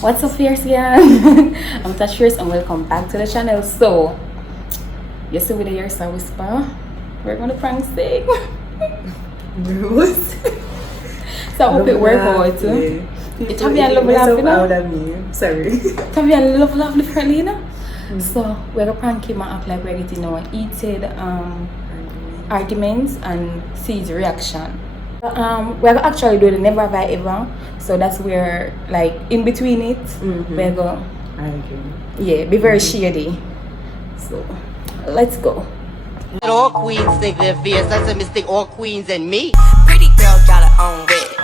What's up, fierce gang? I'm Tash and welcome back to the channel. So, you see with the ears and whisper, we're gonna prank Singh. So I hope it work out. Taveionn love laughing. Sorry. Taveionn love differently, you know? So we're gonna prank him and act like we're getting our heated arguments and see his reaction. We're gonna actually do the never have I ever. So that's where, like, in between it, we're gonna be very shady. So let's go. All queens think they're fierce. That's a mistake. All queens and me. Pretty girl got her own whip.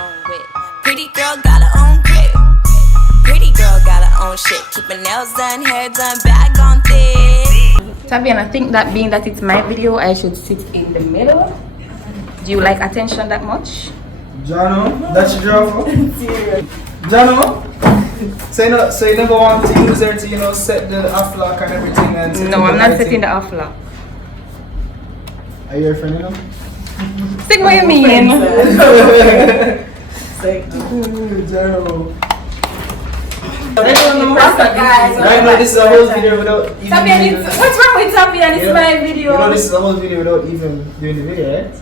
Pretty girl got her own grip. Pretty girl got her own shit. Keep her nails done, hair done, bag on thick. Taveionn, I think that being that it's my video, I should sit in the middle. Do you like attention that much? Jono, that's your job. Jono, so you never want to use her to, set the aflock and everything and No, I'm not setting the aflock. Are you your friend, Sing what you mean. Jono. Right now, this is a whole video without even. Taveionn, what's wrong with Taveionn? It's my video. You know, this is a whole video without even doing the video, right?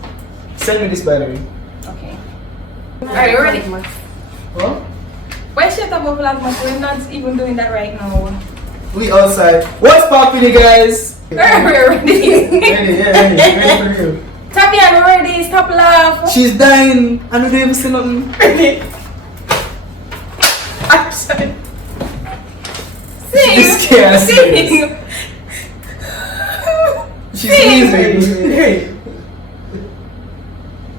Send me this, by the way. Okay. Are you ready? What? Why shut up about vlog? We're not even doing that right now. We outside. What's poppin', guys? We're ready. Ready for you. Taveionn, we're ready. Stop laugh. She's dying. I don't even say nothing. Action. She's scared. Sing. She's sneezing.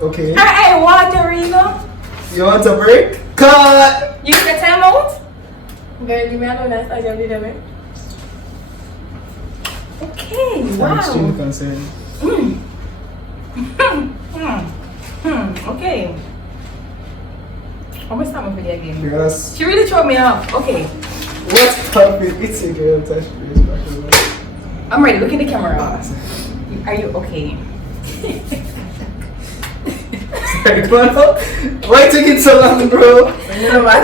Okay. Alright, water, You want a break? Cut! You get time out? Girl, give me another Instagram video, man. Okay, I'm wow. extremely concerned. Okay. I'm gonna start my video again. Because She really threw me off. Okay. what's poppin'? It's a girl, Tash. I'm ready. Look in the camera. Ah, Are you okay? sorry, come on up. Why taking so long, bro? You know what?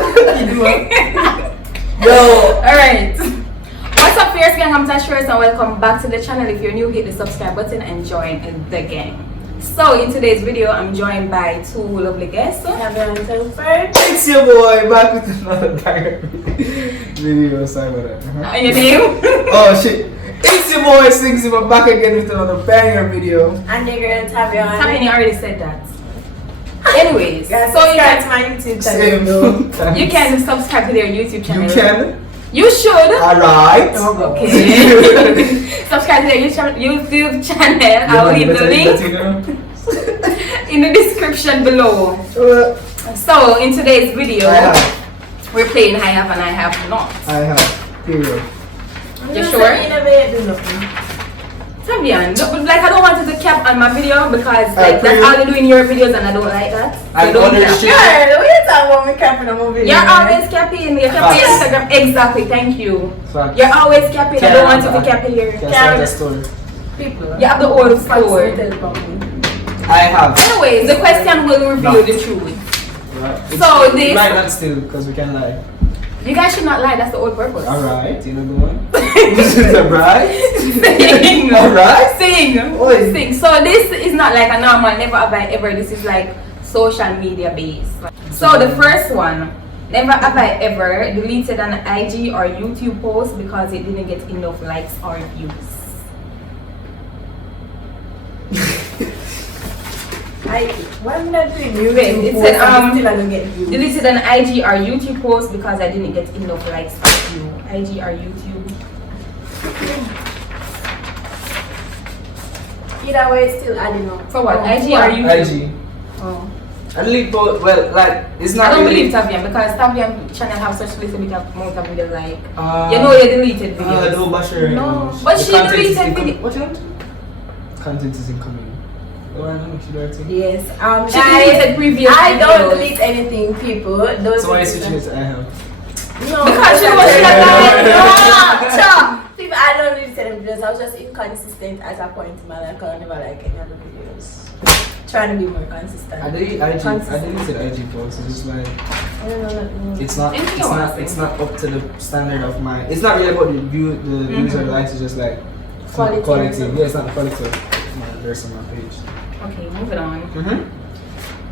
Yo! Alright. What's up, fierce gang? I'm Tash and welcome back to the channel. If you're new, hit the subscribe button and join the gang. So in today's video, I'm joined by two lovely guests. Taveionn Telfer. It's your boy back with another banger video. Sorry about that. And your name? Oh shit. It's your boy Singh Zima back again with another banger video. And the girl Taveionn. Taveionn, you already said that. Anyways, Guys, so you subscribe to can, my YouTube channel. Same. you can subscribe to their YouTube channel. You can? You should. Alright. Okay. Subscribe to their YouTube channel. I will leave the link in the description below. So in today's video, we're playing I have and I have not. I have. Period. You sure? In a way, do nothing. Taveionn, like I don't want you to cap on my video because like that's all you do in your videos and I don't like that. So I don't cap. understand. Girl, what you talking about me capping on my video? You're always capping. You're capping Instagram. Exactly. Thank you. Facts. You're always capping. I don't want you to cap here. That's not the story. People. You have the old story. Tell about me. I have. Anyways, the question will reveal the truth. So this- Right, not still, because we can lie. You guys should not lie. That's the whole purpose. Alright, you know the one? Alright? Sing. Alright? Sing. Oi. Sing. So this is not like a normal never have I ever. This is like social media based. So the first one, never have I ever deleted an IG or YouTube post because it didn't get enough likes or views. Why am I not doing you? Wait, it said, still I don't get views. Deleted an IG or YouTube post because I didn't get enough likes or views. IG or YouTube. Either way, it's still adding up. For what? IG or YouTube? IG. Oh. I delete both, well, like, it's I not don't really. believe Taveionn because Taveionn channel have such little bit of amount of videos like Uh, you know you deleted videos. don't bash her. No, but The she content is deleted incoming. video. What you want? Content is incoming. Oh, I know, she does it. Yes. She deleted previous I don't videos. delete anything, people. Those So why are you videos- switching it to I have? No, Because she was like, no, people, I don't really tell them videos. I was just inconsistent at a point in my life. I never like any other videos. Trying to be more consistent. I deleted IG posts. It's just like It's not up to the standard of my. It's not really about the views or the likes. It's just like quality. Yeah, it's not the quality of my verse on my page. Okay, moving on.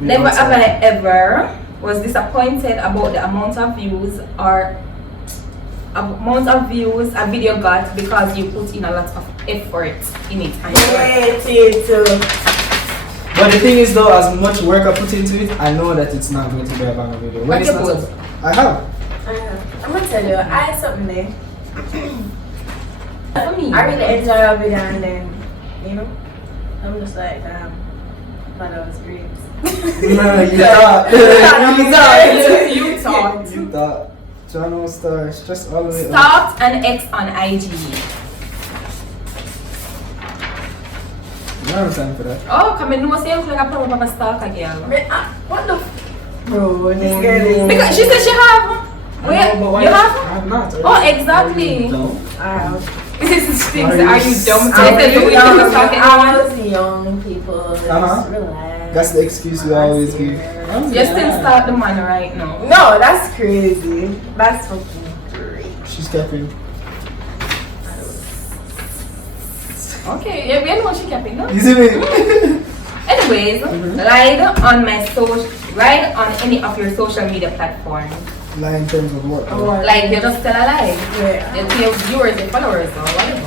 Never have I ever was disappointed about the amount of views a video got because you put in a lot of effort in it. But the thing is though, as much work I put into it, I know that it's not going to be a banger video. When it's not I have. I'm gonna tell you, I have something there. For me, I really enjoy a video and then, you know, I'm just like, but that was great. No, you thought. You thought. Channel stars, just all the way. Stalked an ex on IG. You don't have time for that. Oh, come in, no say I'm like a proper stalker girl. What the bro, this girl is. Because she said she have. Wait, you have? I have not. Oh, exactly. This is things. Are you dumb? I was young people. Just relax. That's the excuse we always give. You still start the man right now. No, that's crazy. That's fucking great. She's capping. Okay, yeah, we know she capping, no? You see me? Anyways, ride on any of your social media platforms. Lie in terms of what? Like you just tell a lie. Yeah. You tell your viewers and followers or whatever.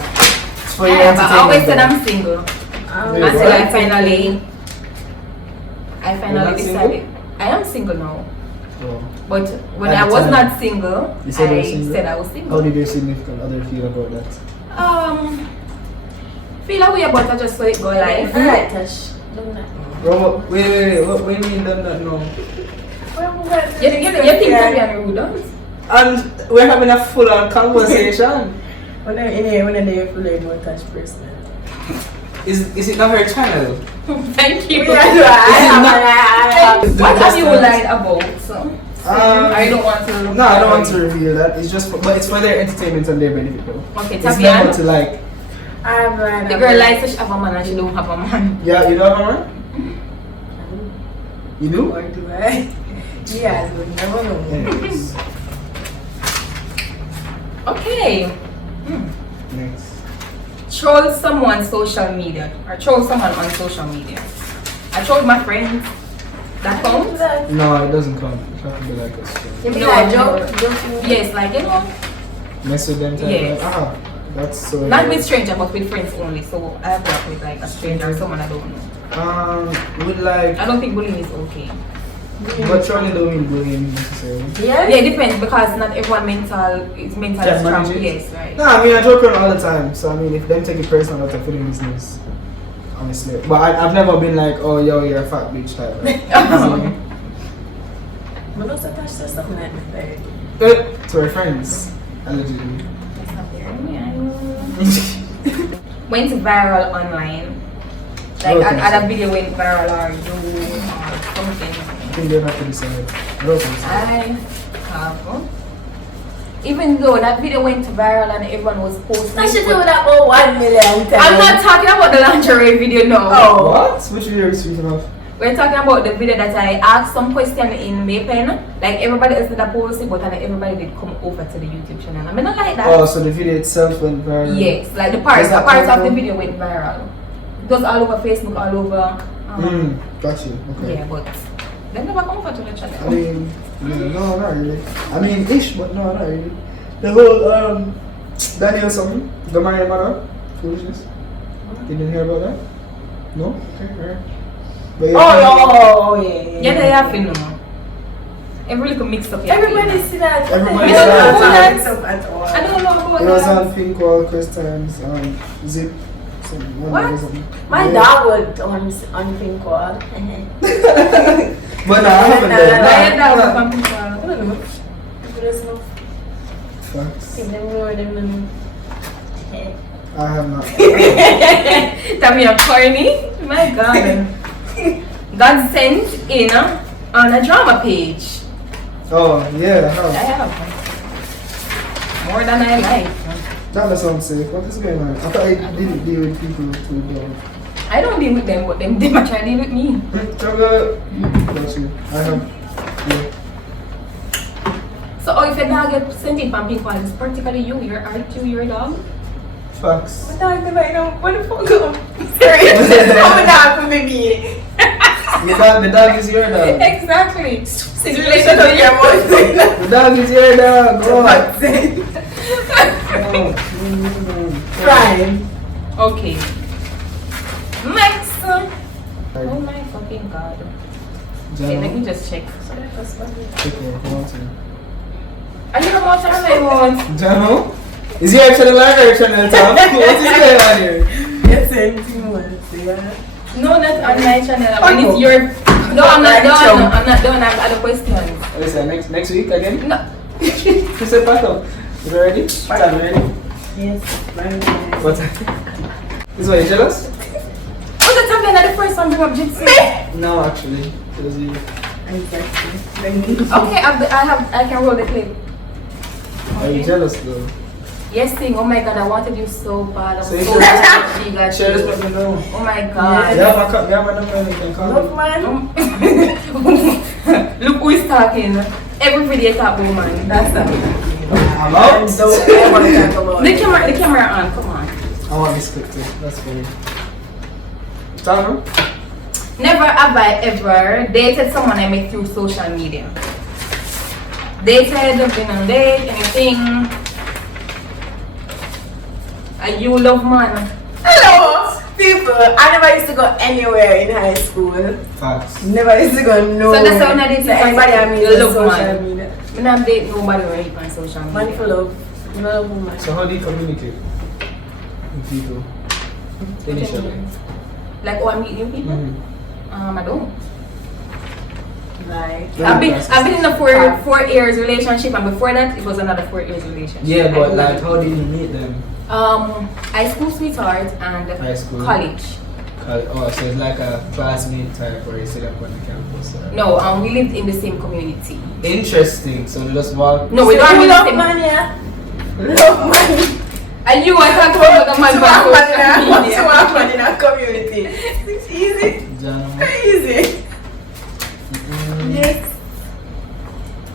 It's for your But I always entertainment, said though. I'm single. Until I finally single? decided. I am single now. Oh. But when At I the was time, not single, you said you were I single? said I was How single. did your significant other feel about that? Feel a way about it just so it go live. Alright, Tash. Don't that. Wait, what do you mean done that now? You think I'm rude, don't you? And we're having a full-on conversation. When they fully know Tash person. Is it not her channel? Thank you. What What have you lied about? So, I don't want to. No, I don't want to reveal that. It's just, but it's for their entertainment and their benefit, though. Okay, It's never to Taveionn. like. I'm right. The girl likes that she have a man and she don't have a man. Yeah, you don't have a man? You do? Or do I? Yes, but never know. Yes. Okay. Next. Troll someone social media or troll someone on social media. I trolled my friends. That counts? No, it doesn't count. It has to be like a You mean No, like no. joke? Yes, like mess with them. Yes. That's so. not with stranger but with friends only. So I have worked with like a stranger or someone I don't know. With like. I don't think bullying is okay. But trolling don't mean bullying necessarily. Yeah. Yeah, it depends because not everyone is mentally strong. manage it. Yes, right. No, I mean I joke around all the time. So I mean if them take it personal, that's a feeling business. Honestly, but I've never been like, oh yo, you're a fat bitch type. But also Tash says something like that. To her friends, allegedly. That's not fair. Went viral online. Like a video went viral or something. I think they have to decide. I don't think so. I have. Even though that video went viral and everyone was posting. I should do that about 1 million times. I'm not talking about the lingerie video now. Oh. What? Which video are you speaking of? We're talking about the video that I asked some question in Maypen. Like everybody else did a post it, but everybody did come over to the YouTube channel. I mean, not like that. Oh, so the video itself went viral? Yes, like the part of the video went viral. It was all over Facebook, all over. Got you. Okay. Yeah, but they never come over to the channel. I mean, no, not really. I mean, ish, but no, not really. The whole Daniel something, the Mario Mara, foolishness. You didn't hear about that? No? Okay, alright. Yeah, they have to know. Everybody can mix up. Everybody see that. Everybody see that. Mix up at all. I don't know about It was that. on Pink Wall, Christians, Zip. What? My dog was on Pink Wall. But no, I haven't My done dad was that. on Pink Wall. I don't know. There's no. Facts. See them more than them. I have not. Taveionn corny. My God. God sent in on a drama page. Oh, yeah, I I have. have more than I like. That does sound safe. What is going on? I thought I didn't deal with people too long. I don't deal with them, but them try to deal with me. Got you. I have. Yeah. So if a dog gets sent in from ping pong, it's practically you. Aren't you your dog? Facts. My dog never know what the fuck go. Serious. I'm a dog for baby. The dog is your dog. Exactly. It's related to your voice. The dog is your dog. Go on. Prime. Okay. Next. Oh my fucking god. Okay, let me just check. Okay, come on to me. Are you about to remote? Jano? Is he actually live or channel top? What is going on here? Yes, anything yeah. No, not on my channel. When it's your... No, I'm not done. I'm not done. I have other questions. Listen, next week again? No. She said pack up. You ready? Time ready? Yes, very nice. What? This why you jealous? Was it something that the first one bring up Gypsy? No, actually. It was you. Exactly. Okay, I can roll the clip. Are you jealous though? Yes, thing. Oh my god, I wanted you so bad. I'm So so you happy she got share this you. with me now. Oh my god. Yeah, my number, you can call Look, me. man. Look who is talking. Every video talk woman. That's that. I'm out. Don't ever talk about The camera on. Come on. I want this clip too. That's funny. Tell me. Never have I ever dated someone I met through social media. Dated, been on date, anything. Are you love man? Hello, people. I never used to go anywhere in high school. Facts. Never used to go nowhere. So that's how I dated Everybody I meet you is love social man. media. I don't date nobody right on social media. Man for love. You love woman. So how do you communicate with people initially? Like, oh, I meet new people? I don't. Like, I've been in a four years relationship, and before that it was another 4 years relationship. Yeah, but like how did you meet them? High school sweetheart and High school. college. Oh, so it's like a classmate type where you sit up on the campus. Or... No, we lived in the same community. Interesting. So they just walk. No, we don't love live in the same. money, yeah. Love money. And you, I talk about the man To have money, from to have money in a community. It's easy. Easy. Yes.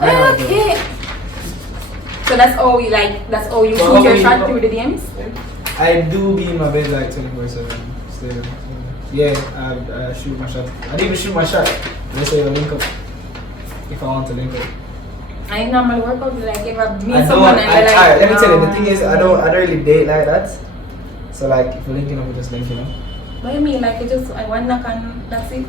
Okay. So that's all we like. That's all you Well, shoot your how shot you- through the DMs. I do be in my bed like 24/7. Still. Yeah, I shoot my shot. I didn't even shoot my shot. Let's say I link up. If I want to link up. I normally work out like if I meet I don't. someone and they're like, Alright, let me tell you. The thing is, I don't really date like that. So like, if you're linking up, we just link, you know. What do you mean? Like, I want knock and that's it?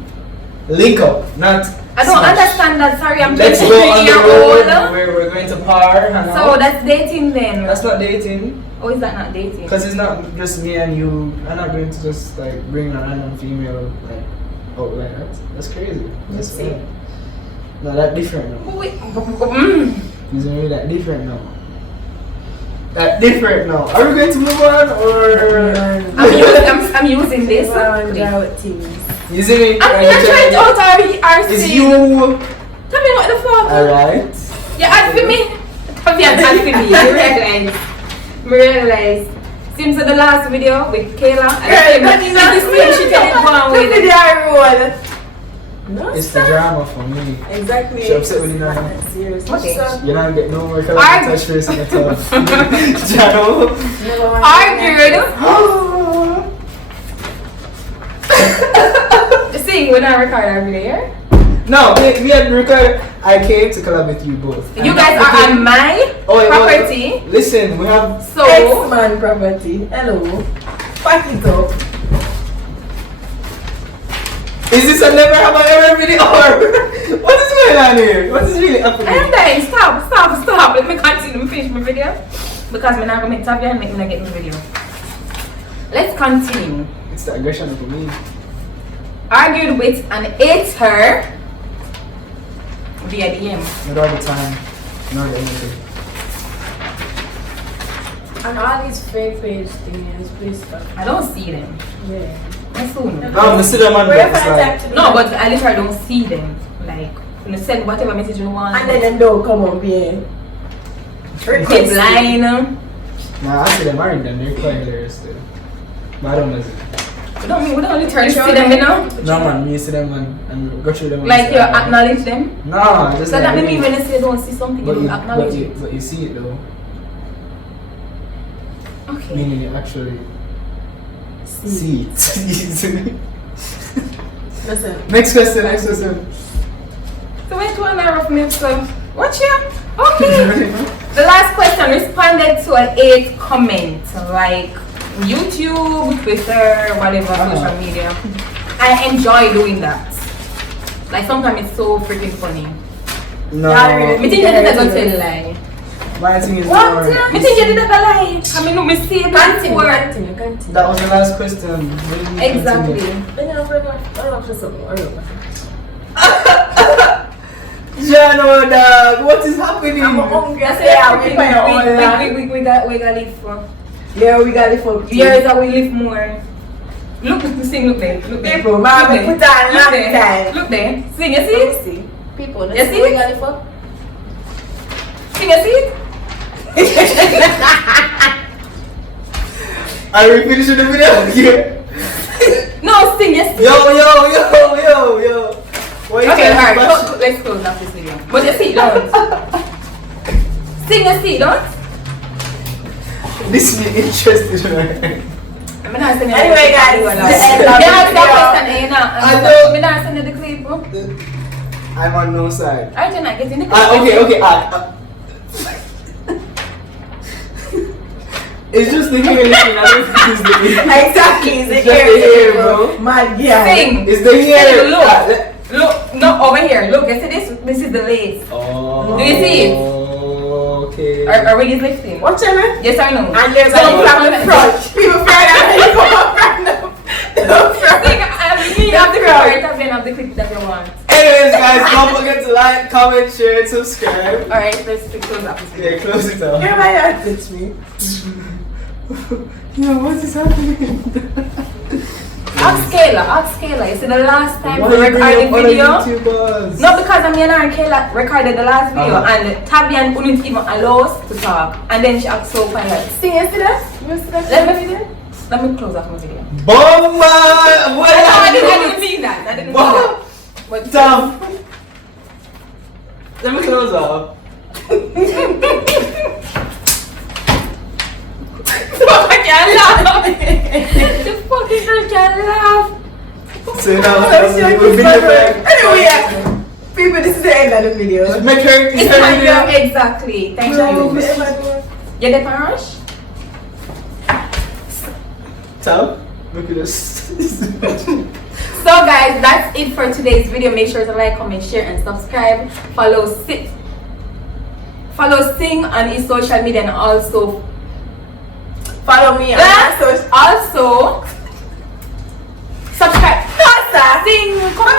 Link up, not. I don't smash. understand that. Sorry, I'm Let's 23 go on the years road old. where we're going to par. Hang So out. that's dating then. That's not dating. Or is that not dating? Because it's not just me and you. I'm not going to just like bring a random female like out like that. That's crazy. That's see. right. No, that different now. Wait. Isn't really that different now. That different now. Are we going to move on or? I'm using this. You see me? I'm not trying to out our It's scene. you. Tell me what the fuck. Alright. You add for me. Taveionn add for me. You realize. Seems to the last video with Kayla. The same shit I did one with. No, It's the drama for me. Exactly. She upset with you now. Seriously. Okay. You're not getting no more Arg- touch face in the top. Jano. Argued. See, when I record our video. No, we had recorded. I came to collab with you both. You guys are on my property. Listen, we have. So X-Man property. Hello. Pack it up. Is this a never have I ever video or what is going on here? What is really happening? I'm dying. Stop. Let me continue to finish my video. Because I'm not going to make Taveionn and make me not get my video. Let's continue. It's the aggression for me. Argued with and ate her via DM. Not all the time. Not anything. And all these fake page things, please stop. I don't see them. Yeah. I soon. No, I'm see them on Where the slide. if No, but I literally don't see them. Like, you send whatever message you want. and then them don't come up here. It's blind. Nah, I see them married them. They're quite hilarious still. But I don't listen. We don't only turn show them, you know? No man, me see them and go through them. Like you acknowledge them? No, just so like that means when you say don't see something, you don't acknowledge it. But you see it though. Okay. Meaning you actually see it. Listen. Next question. So wait to an hour of me, so watch you. Okay. The last question responded to an 8 comment, like YouTube, Twitter, whatever, social media. I enjoy doing that. Like sometimes it's so freaking funny. No. Me think that don't tell a lie. My thing is what? Me think you did a lie. I mean, me see it. Continue. That was the last question. Exactly. Jano, dog, what is happening? I'm hungry. I say, we got live for. Yeah, we got live for. Years that we live more. Look, sing, look there. People, man, put on long time. Look there. Sing, you see? People, you see we got live for. Sing, you see? Are we finishing the video? Yeah. No, sing, you see? Yo. Okay, alright, let's close off this video. But you see, don't. Sing, you see, don't? This is interesting, right? I'm not sending anyway, guys, I'm not sending the clip. I'm on no side. Are you not getting the clip? Okay. It's just the hair. I don't think it's the hair. Exactly, it's the hair, bro. Mad, yeah. Sing. It's the hair. Look, no, over here. Look, you see this? This is the lace. Oh. Do you see it? Okay. Are we just lifting? Watch it, man. Yes or no? And there's some from the front. People fried out and you come up from the front. You have the part of the of the clip that you want. Anyways, guys, don't forget to like, comment, share, and subscribe. Alright, let's close up. Yeah, close it up. You're my aunt. It's me. Yeah, what is happening? Ask Kayla. You see the last time we recorded video? No, because I'm here and Kayla recorded the last video and Taveionn wouldn't even allow us to talk. And then she acted so funny like, See, you see that? You see that? Let me close off my video. Bomba! I didn't mean that. I didn't mean that. But Tom! Let me close up. I can't laugh. The fucking girl can't laugh. So now we'll be back. Anyway, people, this is the end of the video. Make her It's my video. Exactly. Thank you. You're the rush? Tom? Look at this. So guys, that's it for today's video. Make sure to like, comment, share, and subscribe. Follow Singh on his social media and also follow me on also subscribe. Sing, come on.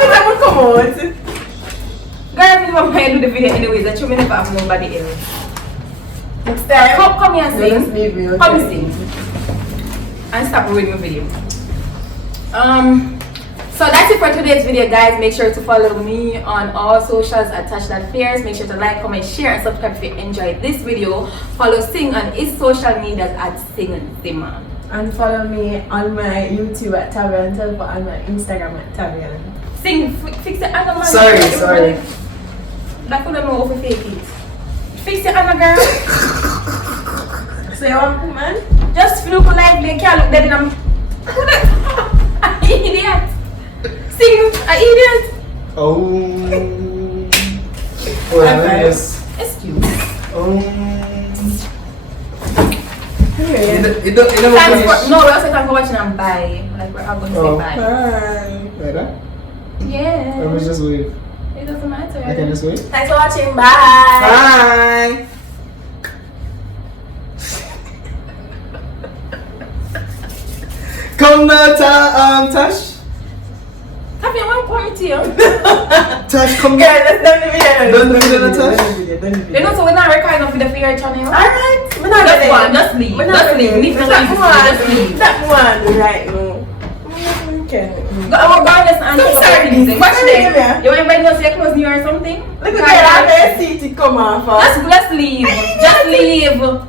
Girl, I'm going to do the video anyways. That you may never have nobody else. Next time, come here and sing. Come and sing. And stop ruining my video. So that's it for today's video, guys. Make sure to follow me on all socials at Tash.Fairs. Make sure to like, comment, share, and subscribe if you enjoyed this video. Follow Singh on his social medias at Singh Zima. And follow me on my YouTube at Taveionn Telfer and my Instagram at Taveionn. Sing, fix your Anna, man. Sorry. That couldn't know how to fake it. Fix your Anna, girl. So you want man? Just look lively. Can't look dead in a... An idiot. Sing, an idiot. Excuse. No, we also can go watching and buy. Like we're all going to say bye. Like that? Yeah. Or we just wait? It doesn't matter. I can just wait? Thanks for watching. Bye. Bye. Come now, Tash. Taveionn, one point to you. Tash, come Yeah, here. let's done the video. Done the video, Tash? You know, so we're not recording of the video for your channel. Alright. We're not Just ready. one, just leave. We're not Just ready. leave. Leave no That just leave. That one, right? No. Okay. Go and sorry. watch them. Yeah. You want to buy your clothes new or something? Look at that. I see it come off. Just leave. Just leave.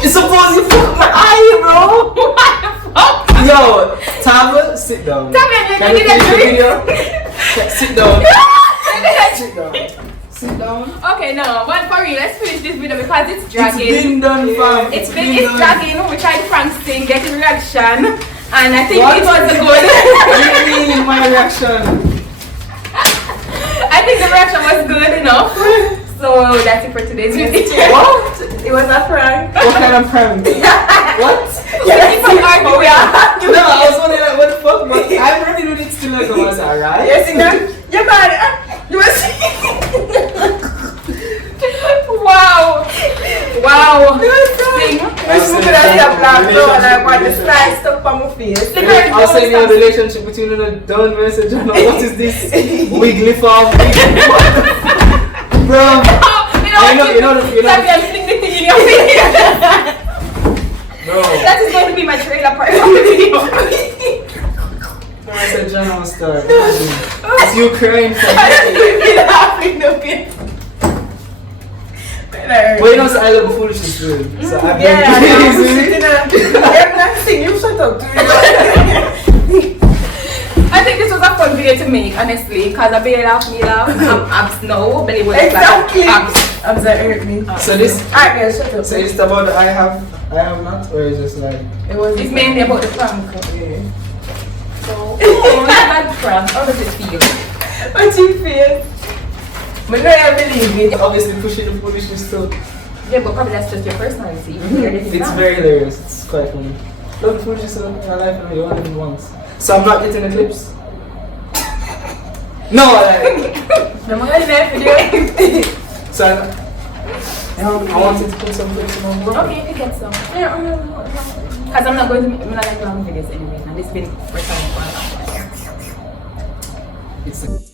It's a nose, you fuck my eye, bro. What the fuck? Yo, Tava, sit down. Taveionn, Can you you did finish the that video? Sit down. Sit down. Sit down. Okay, no, but for real, let's finish this video because it's It's dragging. been done, fam. It's done. dragging. We tried Frank's thing, getting reaction, and I think What? it was a good. What do you mean, my reaction? I think the reaction was good enough. So that's it for today's video. What? It was a prank. What kind of prank? What? Keep on arguing. No, I was wondering like, what the fuck, but I'm ready to do it still like I was, alright? Yes, you're mad. You was. Wow. Wow. Sing. Wish we could have seen a black girl and I want the slice stuck on my face. I was saying your relationship between you and Don message, John, what is this? Wiggly farm, wiggly. Bro, you know, Taveionn, stick the thing in your face. bro. That is going to be my trailer part of the video. I said John was start. It's you crying for I don't me. even feel happy no bit. Well, you know, so I love foolishness, dude. So I Yeah, I know. been I'm not saying you shut up. I think this was a fun video to make, honestly, because I barely laugh, me laugh. Abs no, but it was Exactly. like abs. I'm sorry, hurt me. So this, Alright, girl, shut up. so it's about the I have not, or is just like, It was. It's mainly about the prank. Yeah. So, oh, that prank. How does it feel? What you feel? But no, I believe it. obviously pushing the foolishness too. Yeah, but probably that's just your personality. It's very hilarious. It's quite funny. Love the foolishness in my life and you only live once. So I'm not getting the clips. No, like, I'm gonna let video. so I wanted to put some clips in my vlog. Okay, you get some. Because I'm not going to make like long videos anyway, and it's been recording for a long time. It's